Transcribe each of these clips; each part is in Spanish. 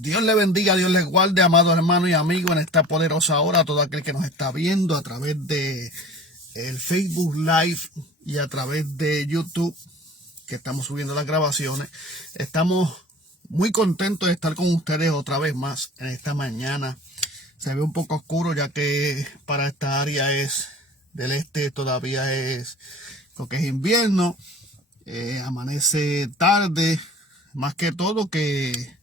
Dios le bendiga, Dios les guarde, amado hermano y amigo, en esta poderosa hora, a todo aquel que nos está viendo a través de el Facebook Live y a través de YouTube, que estamos subiendo las grabaciones. Estamos muy contentos de estar con ustedes otra vez más en esta mañana. Se ve un poco oscuro, ya que para esta área del este todavía es lo que es invierno. Amanece tarde, más que todo que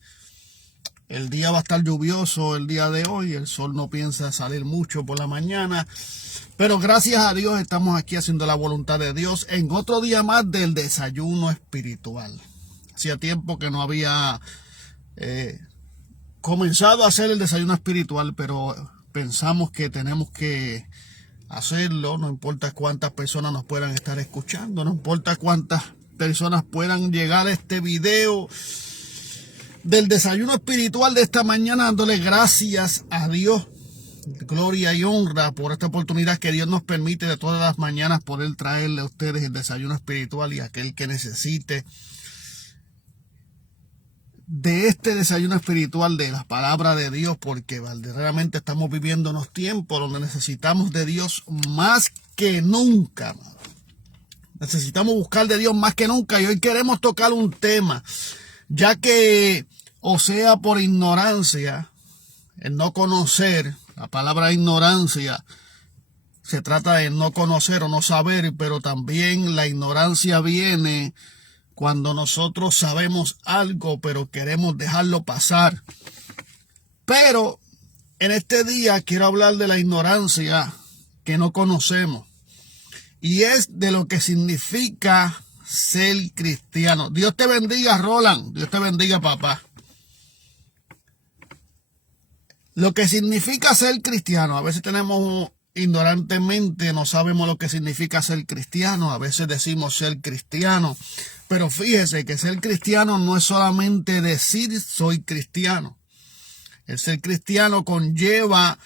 el día va a estar lluvioso el día de hoy. El sol no piensa salir mucho por la mañana. Pero gracias a Dios estamos aquí haciendo la voluntad de Dios en otro día más del desayuno espiritual. Hacía tiempo que no había comenzado a hacer el desayuno espiritual, pero pensamos que tenemos que hacerlo. No importa cuántas personas nos puedan estar escuchando, no importa cuántas personas puedan llegar a este video del desayuno espiritual de esta mañana, dándole gracias a Dios, gloria y honra por esta oportunidad que Dios nos permite de todas las mañanas poder traerle a ustedes el desayuno espiritual, y aquel que necesite de este desayuno espiritual de la palabra de Dios, porque verdaderamente estamos viviendo unos tiempos donde necesitamos de Dios más que nunca. Necesitamos buscar de Dios más que nunca, y hoy queremos tocar un tema, ya que, o sea, por ignorancia, el no conocer, la palabra ignorancia se trata de no conocer o no saber, pero también la ignorancia viene cuando nosotros sabemos algo, pero queremos dejarlo pasar. Pero en este día quiero hablar de la ignorancia que no conocemos, y es de lo que significa ser cristiano. Dios te bendiga, Roland. Dios te bendiga, papá. Lo que significa ser cristiano. A veces tenemos ignorantemente, no sabemos lo que significa ser cristiano. A veces decimos ser cristiano. Pero fíjese que ser cristiano no es solamente decir soy cristiano. El ser cristiano conlleva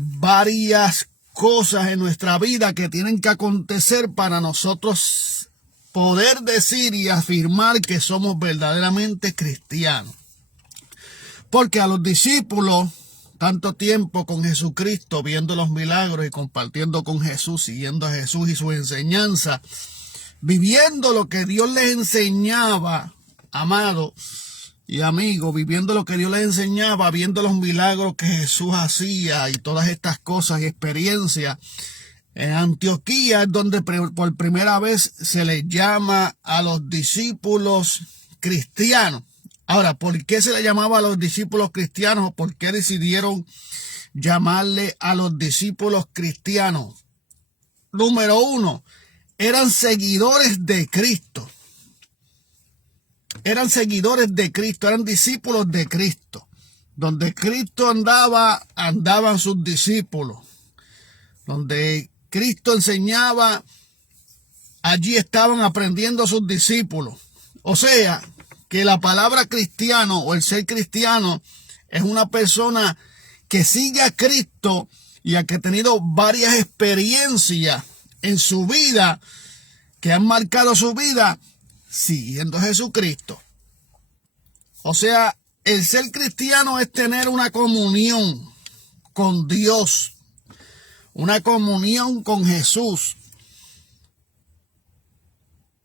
varias cosas en nuestra vida que tienen que acontecer para nosotros poder decir y afirmar que somos verdaderamente cristianos. Porque a los discípulos, tanto tiempo con Jesucristo, viendo los milagros y compartiendo con Jesús, siguiendo a Jesús y su enseñanza, viviendo lo que Dios les enseñaba, amado y amigo, viviendo lo que Dios les enseñaba, viendo los milagros que Jesús hacía y todas estas cosas y experiencias, en Antioquía es donde por primera vez se les llama a los discípulos cristianos. Ahora, ¿por qué se le llamaba a los discípulos cristianos? ¿O por qué decidieron llamarle a los discípulos cristianos? Número uno, eran seguidores de Cristo. Eran seguidores de Cristo, eran discípulos de Cristo. Donde Cristo andaba, andaban sus discípulos. Donde Cristo enseñaba, allí estaban aprendiendo sus discípulos. O sea, que la palabra cristiano o el ser cristiano es una persona que sigue a Cristo y a que ha tenido varias experiencias en su vida que han marcado su vida siguiendo a Jesucristo. O sea, el ser cristiano es tener una comunión con Dios, una comunión con Jesús.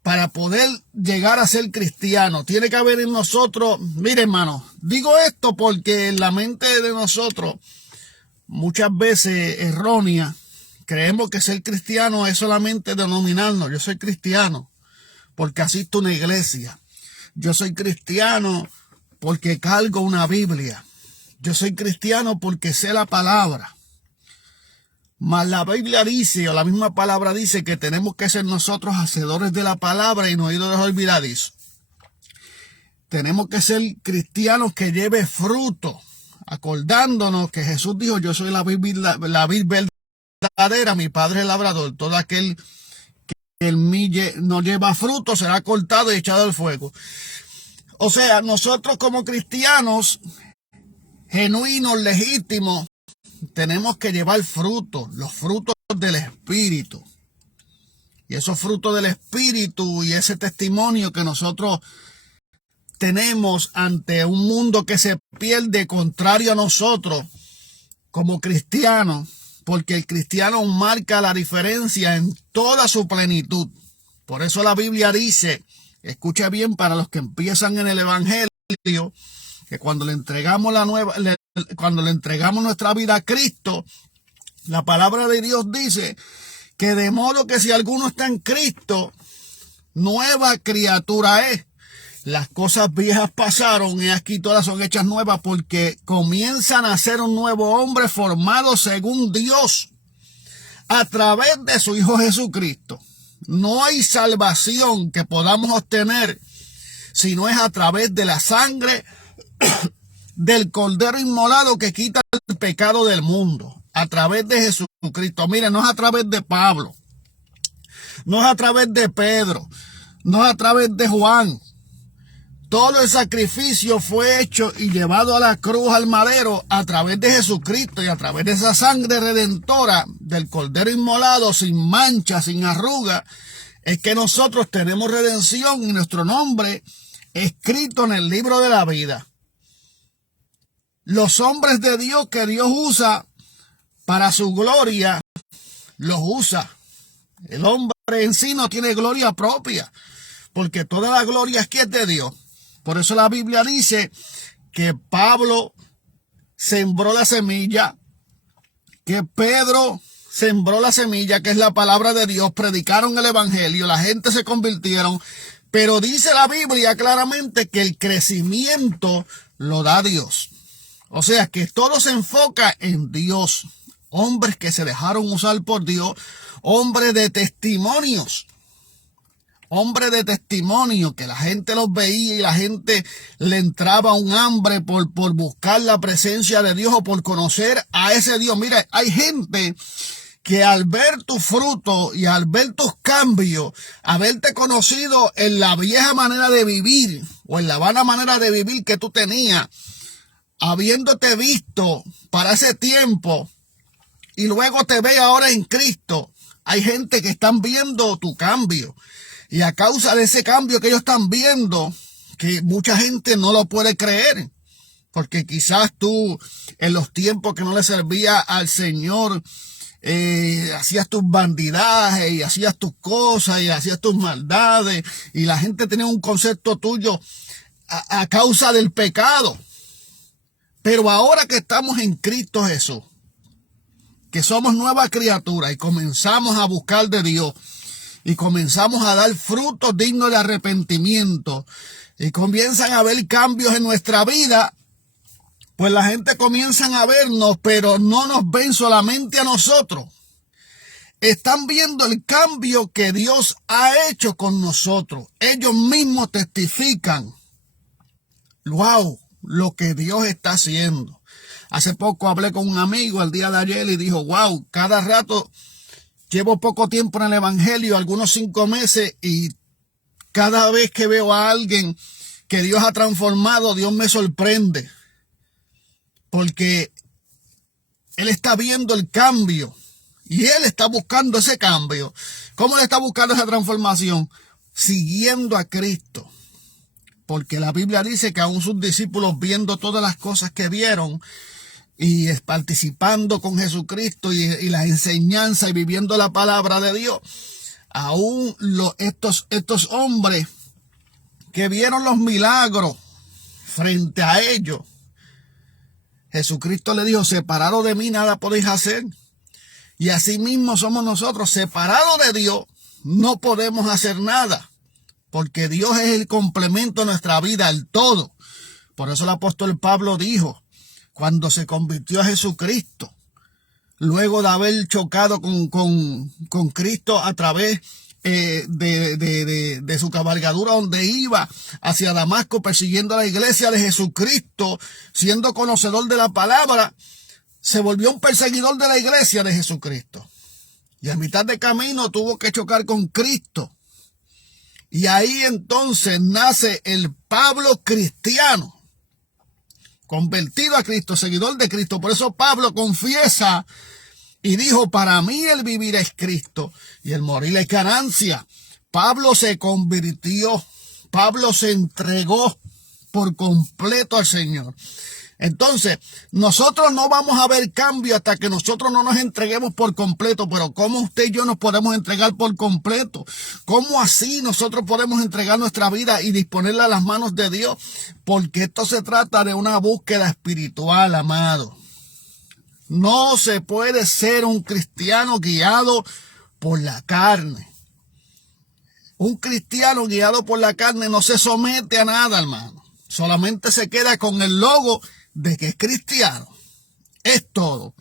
Para poder llegar a ser cristiano, tiene que haber en nosotros, mire hermano, digo esto porque en la mente de nosotros, muchas veces errónea, creemos que ser cristiano es solamente denominarnos. Yo soy cristiano porque asisto a una iglesia. Yo soy cristiano porque cargo una Biblia. Yo soy cristiano porque sé la palabra. Mas la Biblia dice, o la misma palabra dice, que tenemos que ser nosotros hacedores de la palabra y no oídos olvidadizos. Tenemos que ser cristianos que lleve fruto, acordándonos que Jesús dijo, yo soy la vid verdadera, mi Padre el labrador. Todo aquel que en mí no lleva fruto será cortado y echado al fuego. O sea, nosotros como cristianos genuinos, legítimos, tenemos que llevar frutos, los frutos del Espíritu. Y esos frutos del Espíritu y ese testimonio que nosotros tenemos ante un mundo que se pierde contrario a nosotros como cristianos, porque el cristiano marca la diferencia en toda su plenitud. Por eso la Biblia dice, escucha bien para los que empiezan en el Evangelio, que cuando le entregamos cuando le entregamos nuestra vida a Cristo, la palabra de Dios dice que de modo que si alguno está en Cristo, nueva criatura es. Las cosas viejas pasaron y aquí todas son hechas nuevas, porque comienzan a ser un nuevo hombre formado según Dios a través de su Hijo Jesucristo. No hay salvación que podamos obtener si no es a través de la sangre del Cordero inmolado que quita el pecado del mundo, a través de Jesucristo. Mire, no es a través de Pablo, no es a través de Pedro, no es a través de Juan. Todo el sacrificio fue hecho y llevado a la cruz, al madero, a través de Jesucristo y a través de esa sangre redentora del Cordero inmolado, sin mancha, sin arruga, es que nosotros tenemos redención y nuestro nombre escrito en el libro de la vida. Los hombres de Dios que Dios usa para su gloria, los usa. El hombre en sí no tiene gloria propia, porque toda la gloria es que es de Dios. Por eso la Biblia dice que Pablo sembró la semilla, que Pedro sembró la semilla, que es la palabra de Dios, predicaron el evangelio, la gente se convirtieron, pero dice la Biblia claramente que el crecimiento lo da Dios. O sea que todo se enfoca en Dios. Hombres que se dejaron usar por Dios, hombres de testimonios. Hombre de testimonio, que la gente los veía y la gente le entraba un hambre por buscar la presencia de Dios o por conocer a ese Dios. Mira, hay gente que al ver tu fruto y al ver tus cambios, haberte conocido en la vieja manera de vivir o en la vana manera de vivir que tú tenías, habiéndote visto para ese tiempo y luego te ve ahora en Cristo, hay gente que están viendo tu cambio. Y a causa de ese cambio que ellos están viendo, que mucha gente no lo puede creer, porque quizás tú en los tiempos que no le servía al Señor, hacías tus bandidajes y hacías tus cosas y hacías tus maldades y la gente tenía un concepto tuyo a causa del pecado. Pero ahora que estamos en Cristo Jesús, que somos nueva criatura y comenzamos a buscar de Dios, y comenzamos a dar frutos dignos de arrepentimiento y comienzan a haber cambios en nuestra vida, pues la gente comienza a vernos, pero no nos ven solamente a nosotros. Están viendo el cambio que Dios ha hecho con nosotros. Ellos mismos testifican, wow, lo que Dios está haciendo. Hace poco hablé con un amigo el día de ayer y dijo, wow, cada rato llevo poco tiempo en el evangelio, algunos 5 meses, y cada vez que veo a alguien que Dios ha transformado, Dios me sorprende. Porque Él está viendo el cambio y Él está buscando ese cambio. ¿Cómo Él está buscando esa transformación? Siguiendo a Cristo. Porque la Biblia dice que aún sus discípulos, viendo todas las cosas que vieron, y participando con Jesucristo y la enseñanza y viviendo la palabra de Dios, aún estos hombres que vieron los milagros frente a ellos, Jesucristo le dijo, separados de mí nada podéis hacer. Y así mismo somos nosotros, separados de Dios no podemos hacer nada, porque Dios es el complemento de nuestra vida, el todo. Por eso el apóstol Pablo dijo, cuando se convirtió a Jesucristo, luego de haber chocado con Cristo a través de su cabalgadura donde iba hacia Damasco persiguiendo a la iglesia de Jesucristo, siendo conocedor de la palabra, se volvió un perseguidor de la iglesia de Jesucristo. Y a mitad de camino tuvo que chocar con Cristo. Y ahí entonces nace el Pablo cristiano, convertido a Cristo, seguidor de Cristo. Por eso Pablo confiesa y dijo, para mí el vivir es Cristo y el morir es ganancia. Pablo se convirtió, Pablo se entregó por completo al Señor. Entonces, nosotros no vamos a ver cambio hasta que nosotros no nos entreguemos por completo. Pero ¿cómo usted y yo nos podemos entregar por completo? ¿Cómo así nosotros podemos entregar nuestra vida y disponerla a las manos de Dios? Porque esto se trata de una búsqueda espiritual, amado. No se puede ser un cristiano guiado por la carne. Un cristiano guiado por la carne no se somete a nada, hermano. Solamente se queda con el logo de que es cristiano. Es todo.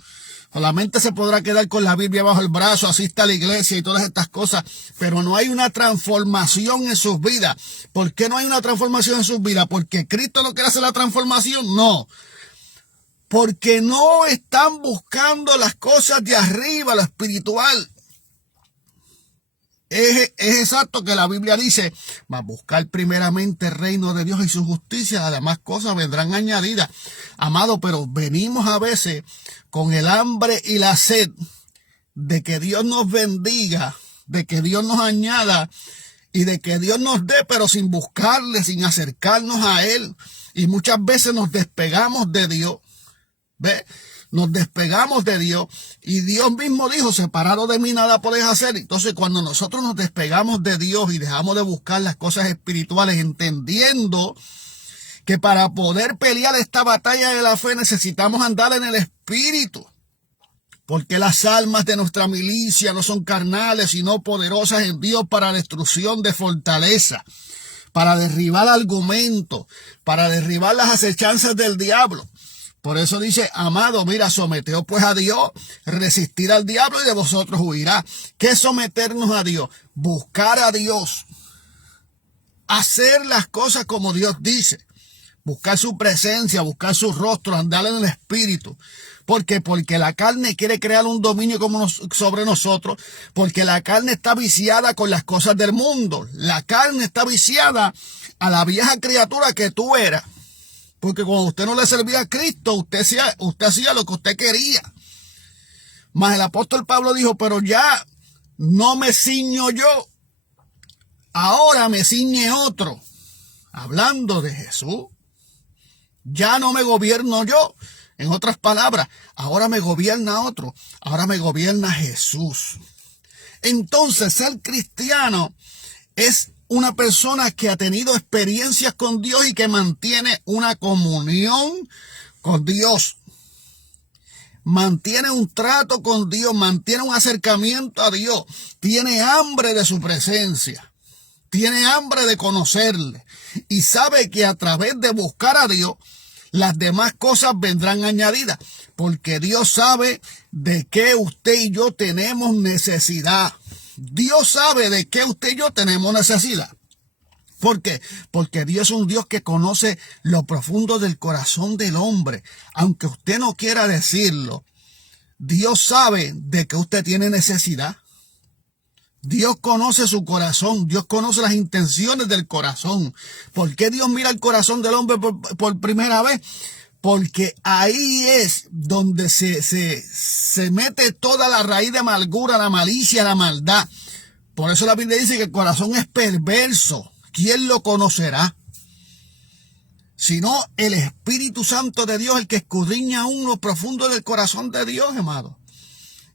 Solamente se podrá quedar con la Biblia bajo el brazo, asista a la iglesia y todas estas cosas, pero no hay una transformación en sus vidas. ¿Por qué no hay una transformación en sus vidas? ¿Porque Cristo no quiere hacer la transformación? No. Porque no están buscando las cosas de arriba, lo espiritual. Es exacto que la Biblia dice, va a buscar primeramente el reino de Dios y su justicia, las demás cosas vendrán añadidas. Amado, pero venimos a veces con el hambre y la sed de que Dios nos bendiga, de que Dios nos añada y de que Dios nos dé, pero sin buscarle, sin acercarnos a Él. Y muchas veces nos despegamos de Dios. ¿Ve? Nos despegamos de Dios y Dios mismo dijo, separado de mí nada podéis hacer. Entonces cuando nosotros nos despegamos de Dios y dejamos de buscar las cosas espirituales, entendiendo que para poder pelear esta batalla de la fe necesitamos andar en el espíritu, porque las almas de nuestra milicia no son carnales sino poderosas en Dios para destrucción de fortaleza, para derribar argumentos, para derribar las acechanzas del diablo. Por eso dice, amado, mira, someteos pues a Dios, resistir al diablo y de vosotros huirá. ¿Qué es someternos a Dios? Buscar a Dios. Hacer las cosas como Dios dice. Buscar su presencia, buscar su rostro, andar en el espíritu. ¿Por qué? Porque la carne quiere crear un dominio sobre nosotros. Porque la carne está viciada con las cosas del mundo. La carne está viciada a la vieja criatura que tú eras. Porque cuando usted no le servía a Cristo, usted hacía lo que usted quería. Mas el apóstol Pablo dijo, pero ya no me ciño yo, ahora me ciñe otro. Hablando de Jesús, ya no me gobierno yo. En otras palabras, ahora me gobierna otro, ahora me gobierna Jesús. Entonces, ser cristiano es una persona que ha tenido experiencias con Dios y que mantiene una comunión con Dios. Mantiene un trato con Dios, mantiene un acercamiento a Dios. Tiene hambre de su presencia. Tiene hambre de conocerle. Y sabe que a través de buscar a Dios, las demás cosas vendrán añadidas. Porque Dios sabe de qué usted y yo tenemos necesidad. Dios sabe de qué usted y yo tenemos necesidad. ¿Por qué? Porque Dios es un Dios que conoce lo profundo del corazón del hombre. Aunque usted no quiera decirlo, Dios sabe de qué usted tiene necesidad. Dios conoce su corazón. Dios conoce las intenciones del corazón. ¿Por qué Dios mira el corazón del hombre por primera vez? Porque ahí es donde se mete toda la raíz de amargura, la malicia, la maldad. Por eso la Biblia dice que el corazón es perverso. ¿Quién lo conocerá? Sino el Espíritu Santo de Dios, el que escudriña aún lo profundo del corazón de Dios, amado.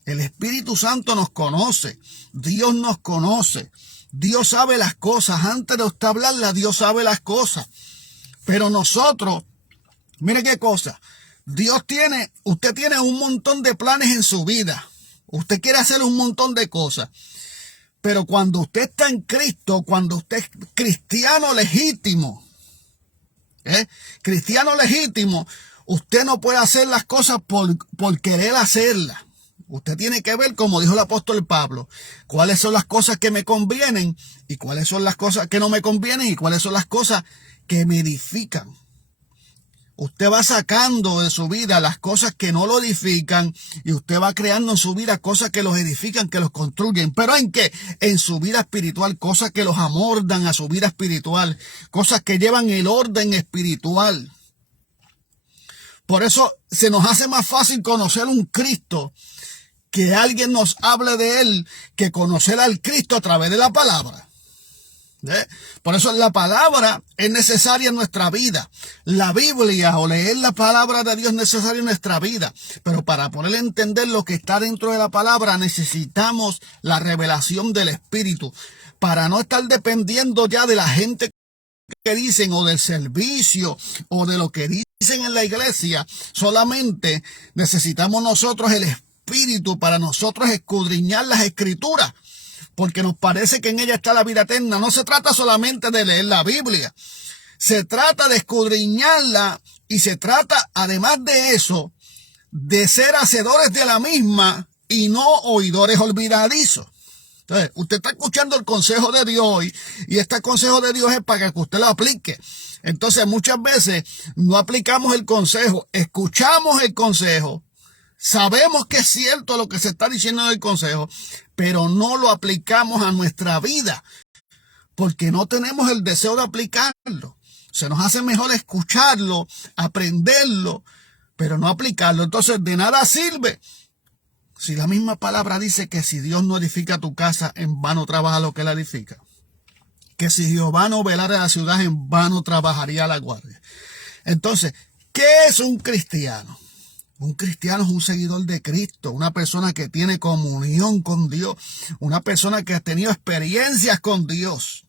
El Espíritu Santo nos conoce. Dios nos conoce. Dios sabe las cosas. Antes de usted hablarlas, Dios sabe las cosas. Pero nosotros, mire qué cosa. Usted tiene un montón de planes en su vida. Usted quiere hacer un montón de cosas. Pero cuando usted está en Cristo, cuando usted es cristiano legítimo, usted no puede hacer las cosas por querer hacerlas. Usted tiene que ver, como dijo el apóstol Pablo, cuáles son las cosas que me convienen y cuáles son las cosas que no me convienen y cuáles son las cosas que me edifican. Usted va sacando de su vida las cosas que no lo edifican y usted va creando en su vida cosas que los edifican, que los construyen. ¿Pero en qué? En su vida espiritual, cosas que los amoldan a su vida espiritual, cosas que llevan el orden espiritual. Por eso se nos hace más fácil conocer un Cristo, que alguien nos hable de él, que conocer al Cristo a través de la palabra. Por eso la palabra es necesaria en nuestra vida. La Biblia o leer la palabra de Dios es necesaria en nuestra vida. Pero para poder entender lo que está dentro de la palabra necesitamos la revelación del Espíritu. Para no estar dependiendo ya de la gente que dicen o del servicio o de lo que dicen en la iglesia. Solamente necesitamos nosotros el Espíritu para nosotros escudriñar las Escrituras, porque nos parece que en ella está la vida eterna. No se trata solamente de leer la Biblia, se trata de escudriñarla y se trata, además de eso, de ser hacedores de la misma y no oidores olvidadizos. Entonces, usted está escuchando el consejo de Dios hoy y este consejo de Dios es para que usted lo aplique. Entonces, muchas veces no aplicamos el consejo, escuchamos el consejo, sabemos que es cierto lo que se está diciendo en el consejo, pero no lo aplicamos a nuestra vida porque no tenemos el deseo de aplicarlo. Se nos hace mejor escucharlo, aprenderlo, pero no aplicarlo. Entonces, de nada sirve. Si la misma palabra dice que si Dios no edifica tu casa, en vano trabaja lo que la edifica. Que si Jehová no velara la ciudad, en vano trabajaría la guardia. Entonces, ¿qué es un cristiano? Un cristiano es un seguidor de Cristo, una persona que tiene comunión con Dios, una persona que ha tenido experiencias con Dios,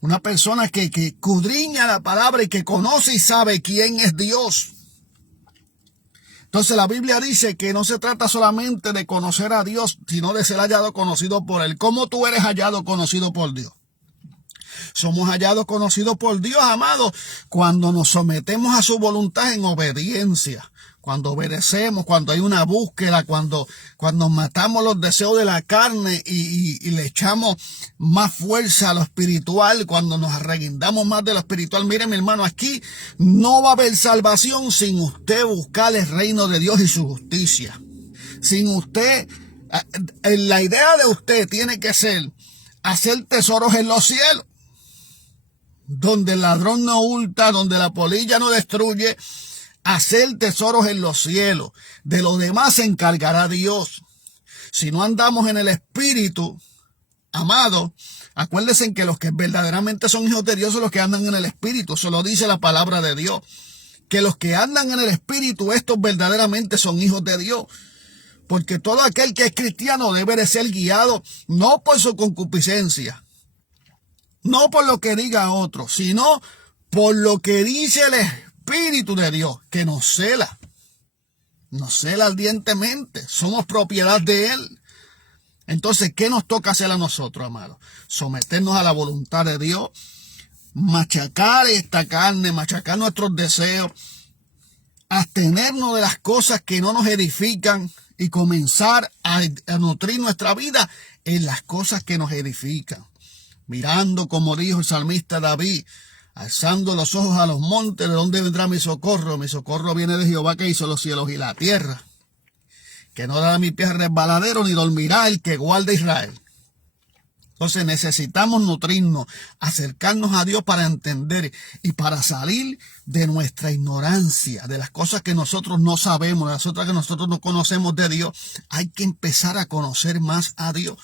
una persona que escudriña la palabra y que conoce y sabe quién es Dios. Entonces la Biblia dice que no se trata solamente de conocer a Dios, sino de ser hallado conocido por Él. ¿Cómo tú eres hallado conocido por Dios? Somos hallados conocidos por Dios, amados, cuando nos sometemos a su voluntad en obediencia, cuando obedecemos, cuando hay una búsqueda, cuando matamos los deseos de la carne y le echamos más fuerza a lo espiritual, cuando nos arreguindamos más de lo espiritual. Mire, mi hermano, aquí no va a haber salvación sin usted buscar el reino de Dios y su justicia. Sin usted, la idea de usted tiene que ser hacer tesoros en los cielos, donde el ladrón no hurta, donde la polilla no destruye, hacer tesoros en los cielos. De lo demás se encargará Dios. Si no andamos en el Espíritu, amado, acuérdense en que los que verdaderamente son hijos de Dios son los que andan en el Espíritu. Eso lo dice la palabra de Dios. Que los que andan en el Espíritu, estos verdaderamente son hijos de Dios. Porque todo aquel que es cristiano debe de ser guiado no por su concupiscencia, no por lo que diga otro, sino por lo que dice el Espíritu de Dios, que nos cela ardientemente. Somos propiedad de Él. Entonces, ¿qué nos toca hacer a nosotros, amados? Someternos a la voluntad de Dios, machacar esta carne, machacar nuestros deseos, abstenernos de las cosas que no nos edifican y comenzar a nutrir nuestra vida en las cosas que nos edifican. Mirando, como dijo el salmista David, alzando los ojos a los montes, ¿de dónde vendrá mi socorro? Mi socorro viene de Jehová, que hizo los cielos y la tierra. Que no dará mi pie resbaladero, ni dormirá el que guarda Israel. Entonces necesitamos nutrirnos, acercarnos a Dios para entender y para salir de nuestra ignorancia, de las cosas que nosotros no sabemos, de las otras que nosotros no conocemos de Dios. Hay que empezar a conocer más a Dios.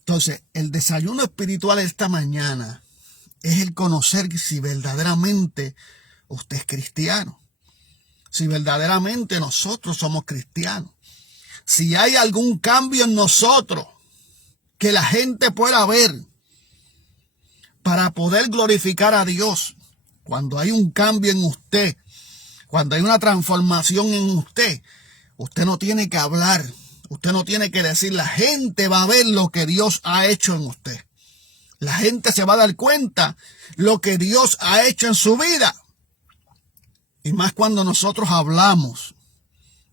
Entonces, el desayuno espiritual esta mañana es el conocer si verdaderamente usted es cristiano, si verdaderamente nosotros somos cristianos, si hay algún cambio en nosotros que la gente pueda ver para poder glorificar a Dios. Cuando hay un cambio en usted, cuando hay una transformación en usted, usted no tiene que hablar. Usted no tiene que decir, la gente va a ver lo que Dios ha hecho en usted. La gente se va a dar cuenta lo que Dios ha hecho en su vida. Y más cuando nosotros hablamos,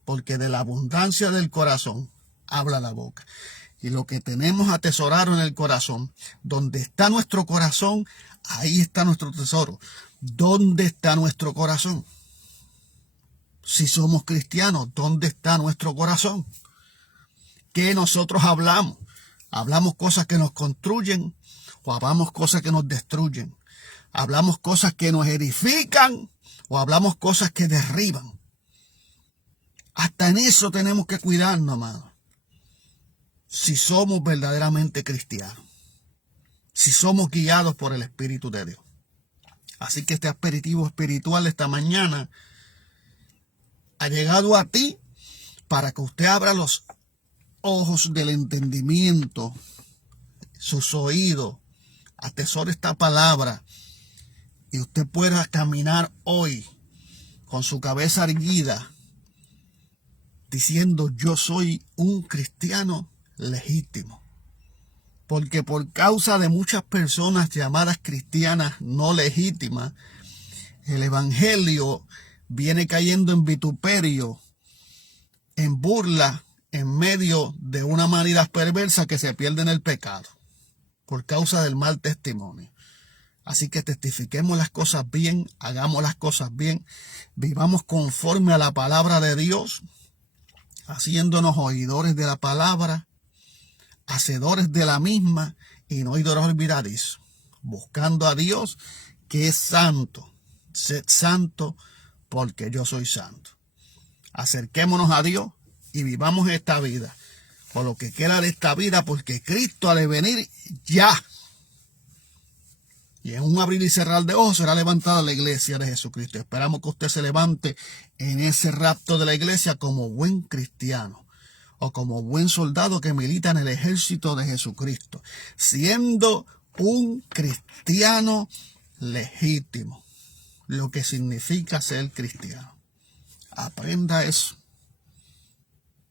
porque de la abundancia del corazón habla la boca. Y lo que tenemos atesorado en el corazón, donde está nuestro corazón, ahí está nuestro tesoro. ¿Dónde está nuestro corazón? Si somos cristianos, ¿dónde está nuestro corazón? ¿Qué nosotros hablamos? ¿Hablamos cosas que nos construyen o hablamos cosas que nos destruyen? ¿Hablamos cosas que nos edifican o hablamos cosas que derriban? Hasta en eso tenemos que cuidarnos, amado. Si somos verdaderamente cristianos. si somos guiados por el Espíritu de Dios. Así que este aperitivo espiritual esta mañana ha llegado a ti para que usted abra los ojos del entendimiento, sus oídos, atesore esta palabra y usted pueda caminar hoy con su cabeza erguida diciendo: yo soy un cristiano legítimo. Porque por causa de muchas personas llamadas cristianas no legítimas, el evangelio viene cayendo en vituperio, en burla, en medio de una humanidad perversa que se pierde en el pecado por causa del mal testimonio. Así que testifiquemos las cosas bien, hagamos las cosas bien, vivamos conforme a la palabra de Dios, haciéndonos oidores de la palabra, hacedores de la misma y no oidores olvidadizos, buscando a Dios que es santo. Sed santo porque yo soy santo. Acerquémonos a Dios y vivamos esta vida, por lo que queda de esta vida, porque Cristo ha de venir ya. Y en un abrir y cerrar de ojos será levantada la iglesia de Jesucristo. Esperamos que usted se levante en ese rapto de la iglesia como buen cristiano o como buen soldado que milita en el ejército de Jesucristo, siendo un cristiano legítimo, lo que significa ser cristiano. Aprenda eso.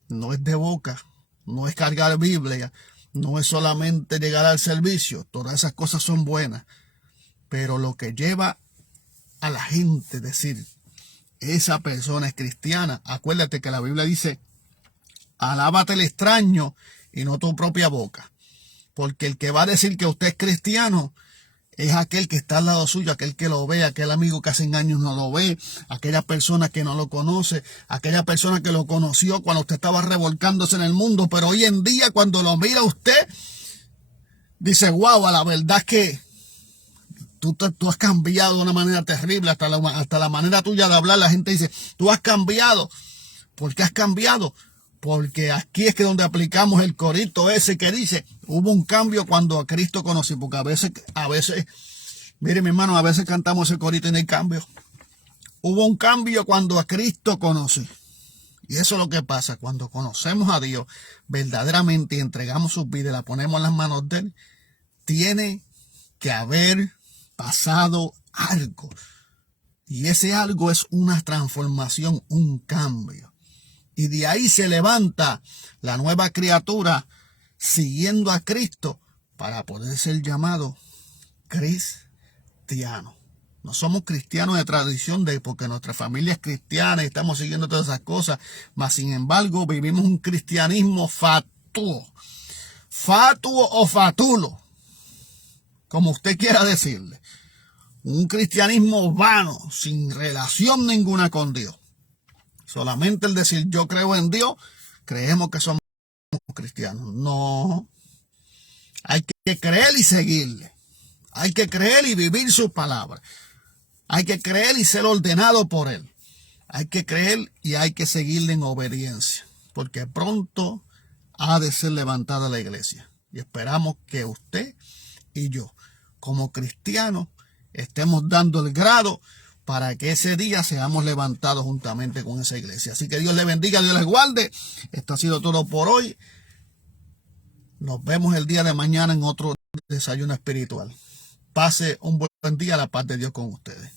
No es de boca, no es cargar Biblia, no es solamente llegar al servicio. Todas esas cosas son buenas. Pero lo que lleva a la gente a decir, esa persona es cristiana, acuérdate que la Biblia dice, alábate el extraño y no tu propia boca. Porque el que va a decir que usted es cristiano es aquel que está al lado suyo, aquel que lo ve, aquel amigo que hace años no lo ve, aquella persona que no lo conoce, aquella persona que lo conoció cuando usted estaba revolcándose en el mundo, pero hoy en día cuando lo mira usted, dice, wow, a la verdad es que tú has cambiado de una manera terrible, hasta la manera tuya de hablar. La gente dice, tú has cambiado. ¿Por qué has cambiado? Porque aquí es que donde aplicamos el corito ese que dice, hubo un cambio cuando a Cristo conocí. Porque a veces, mire mi hermano, a veces cantamos ese corito y no hay cambio. Hubo un cambio cuando a Cristo conocí. Y eso es lo que pasa cuando conocemos a Dios verdaderamente y entregamos su vida y la ponemos en las manos de Él. Tiene que haber pasado algo, y ese algo es una transformación, un cambio, y de ahí se levanta la nueva criatura siguiendo a Cristo para poder ser llamado cristiano. No somos cristianos de tradición, porque nuestra familia es cristiana y estamos siguiendo todas esas cosas, mas sin embargo vivimos un cristianismo fatuo o fatulo, como usted quiera decirle. Un cristianismo vano, sin relación ninguna con Dios. Solamente el decir yo creo en Dios, creemos que somos cristianos. No. Hay que creer y seguirle. Hay que creer y vivir sus palabras. Hay que creer y ser ordenado por Él. Hay que creer y hay que seguirle en obediencia. Porque pronto ha de ser levantada la iglesia. Y esperamos que usted y yo, como cristianos, estemos dando el grado para que ese día seamos levantados juntamente con esa iglesia. Así que Dios les bendiga, Dios les guarde. Esto ha sido todo por hoy. Nos vemos el día de mañana en otro desayuno espiritual. Pase un buen día, la paz de Dios con ustedes.